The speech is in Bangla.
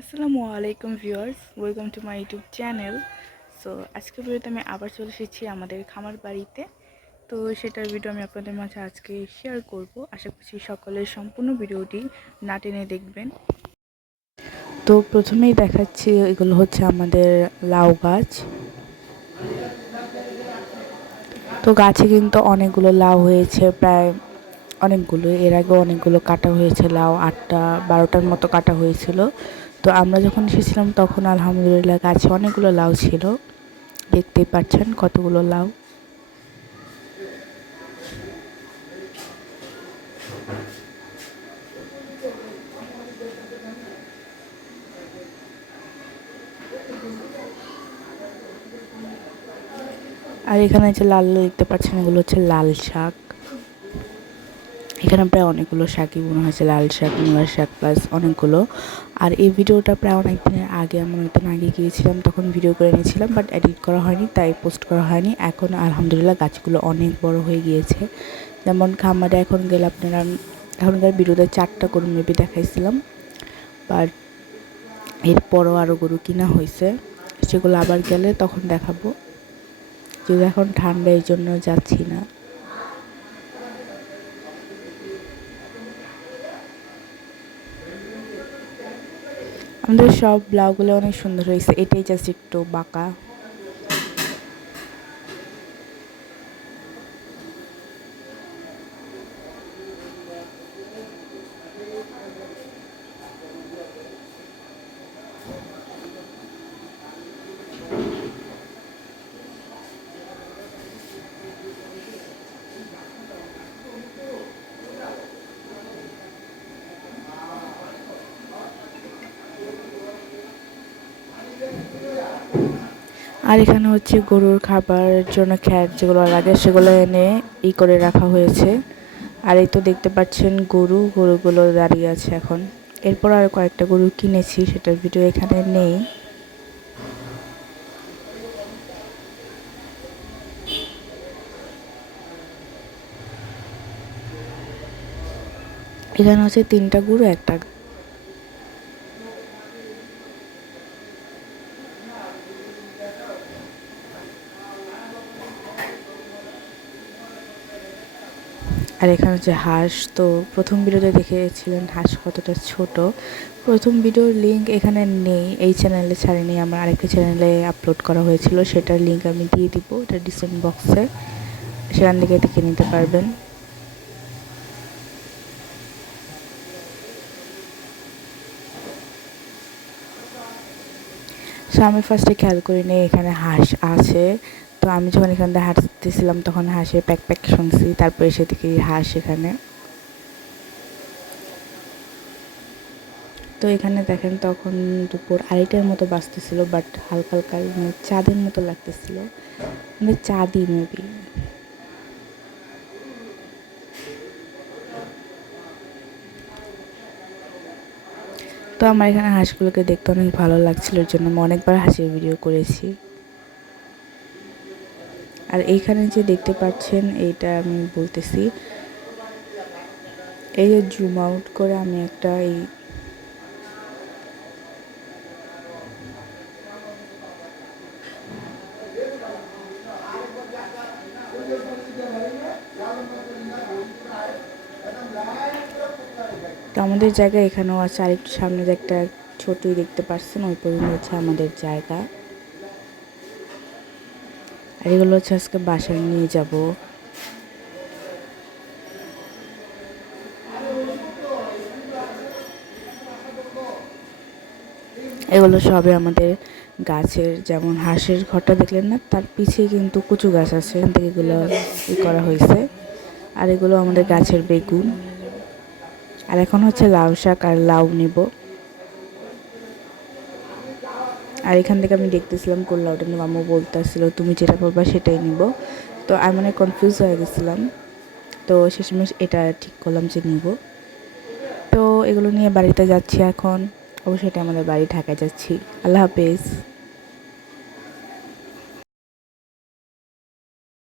আসসালামু আলাইকুম viewers, welcome to my YouTube channel. So আজকের ভিডিওতে আমি আবার চলে এসেছি আমাদের খামার বাড়িতে। তো সেটার ভিডিও আমি আপনাদের মাঝে আজকে শেয়ার করব। আশা করছি সকলের সম্পূর্ণ ভিডিওটি না টেনে দেখবেন। তো প্রথমেই দেখাচ্ছি, এগুলো হচ্ছে আমাদের লাউ গাছ। তো গাছে কিন্তু অনেকগুলো লাউ হয়েছে, প্রায় অনেকগুলো। এর আগে অনেকগুলো কাটা হয়েছে লাউ, 8টা 12টার মতো কাটা হয়েছিল। তো আমরা যখন এসেছিলাম তখন আলহামদুলিল্লাহ গাছে অনেকগুলো লাউ ছিল। দেখতেই পাচ্ছেন কতগুলো লাউ। আর এখানে যে লাল দেখতে পাচ্ছেন, এগুলো হচ্ছে লাল শাক। এখানে প্রায় অনেকগুলো শাকই মনে হয়েছে, লাল শাক, মূলার শাক প্লাস অনেকগুলো। আর এই ভিডিওটা প্রায় অনেক দিনের আগে, আমি অনেকদিন আগে গিয়েছিলাম, তখন ভিডিও করে নিয়েছিলাম, বাট এডিট করা হয়নি, তাই পোস্ট করা হয়নি। এখন আলহামদুলিল্লাহ গাছগুলো অনেক বড় হয়ে গিয়েছে। যেমন খামারে এখন গেলে আপনারা, এখনকার ভিডিওতে 4টা গরু মেবি দেখাইছিলাম, বাট এরপরও আরও গরু কিনা হয়েছে, সেগুলো আবার গেলে তখন দেখাবো। যেহেতু এখন ঠান্ডা, এই জন্য যাচ্ছি না। আমাদের সব ব্লাউগুলো অনেক সুন্দর হয়েছে, এটাই জাস্ট একটু বাঁকা। আর এখানে হচ্ছে গরুর খাবারের জন্য খ্যার যেগুলো লাগে সেগুলো এনে করে রাখা হয়েছে। আর এই তো দেখতে পাচ্ছেন গরুগুলো দাঁড়িয়ে আছে এখন। এরপর আর কয়েকটা গরু কিনেছি, সেটার ভিডিও এখানে নেই। এখানে হচ্ছে 3টা গরু, একটা। আর এখানে হচ্ছে হাঁস। তো প্রথম ভিডিওতে দেখেছিলেন হাঁস কতটা ছোট। প্রথম ভিডিওর লিঙ্ক এখানে নেই, এই চ্যানেলে ছাড়িনি, আমার আরেকটা চ্যানেলে আপলোড করা হয়েছিল, সেটার লিঙ্ক আমি দিয়ে দিব, এটা ডিসক্রিপশন বক্সে, সেখান থেকে দেখে নিতে পারবেন। সো আমি ফার্স্টে খেয়াল করিনি এখানে হাঁস আছে। তো আমি যখন এখান থেকে হাঁটতেছিলাম তখন হাঁসের প্যাক প্যাক শুনছি, তারপর এসে দেখি হাঁস এখানে। তো এখানে দেখেন তখন দুপুর 2:30টার মতো বাজতেছিল, বাট হালকা হালকা চাঁদের মতো লাগতেছিল, মানে চাঁদই মেবি। তো আমার এখানে হাঁসগুলোকে দেখতে অনেক ভালো লাগছিল, এর জন্য আমি অনেকবার হাঁসের ভিডিও করেছি। আর এইখানে যে দেখতে পাচ্ছেন, এইটা আমি বলতেছি, এই যে জুম আউট করে আমি একটা তো আমাদের জায়গা এখানেও আছে। আর একটু সামনে যে একটা ছোটই দেখতে পাচ্ছেন, ওই পর্যন্ত হচ্ছে আমাদের জায়গা। আর এগুলো হচ্ছে আজকে বাসায় নিয়ে যাব। এগুলো সবে আমাদের গাছের, যেমন হাঁসের ঘরটা দেখলেন না, তার পিছিয়ে কিন্তু কচু গাছ আছে, এখান থেকে এগুলো করা হয়েছে। আর এগুলো আমাদের গাছের বেগুন। আর এখন হচ্ছে লাউ শাক আর লাউ নিব। আর এখান থেকে আমি দেখতেছিলাম কোন লাউটা নিব, আম্মু বলতেছিল তুমি যেটা বলবা সেটাই নিব। তো আমি মানে কনফিউজ হয়ে গেছিলাম, তো শেষমেশ এটা ঠিক করলাম যে নিব। তো এগুলো নিয়ে বাড়িতে যাচ্ছি এখন। অবশ্যই এটা আমাদের বাড়ি, ঢাকায় যাচ্ছি। আল্লাহ হাফেজ।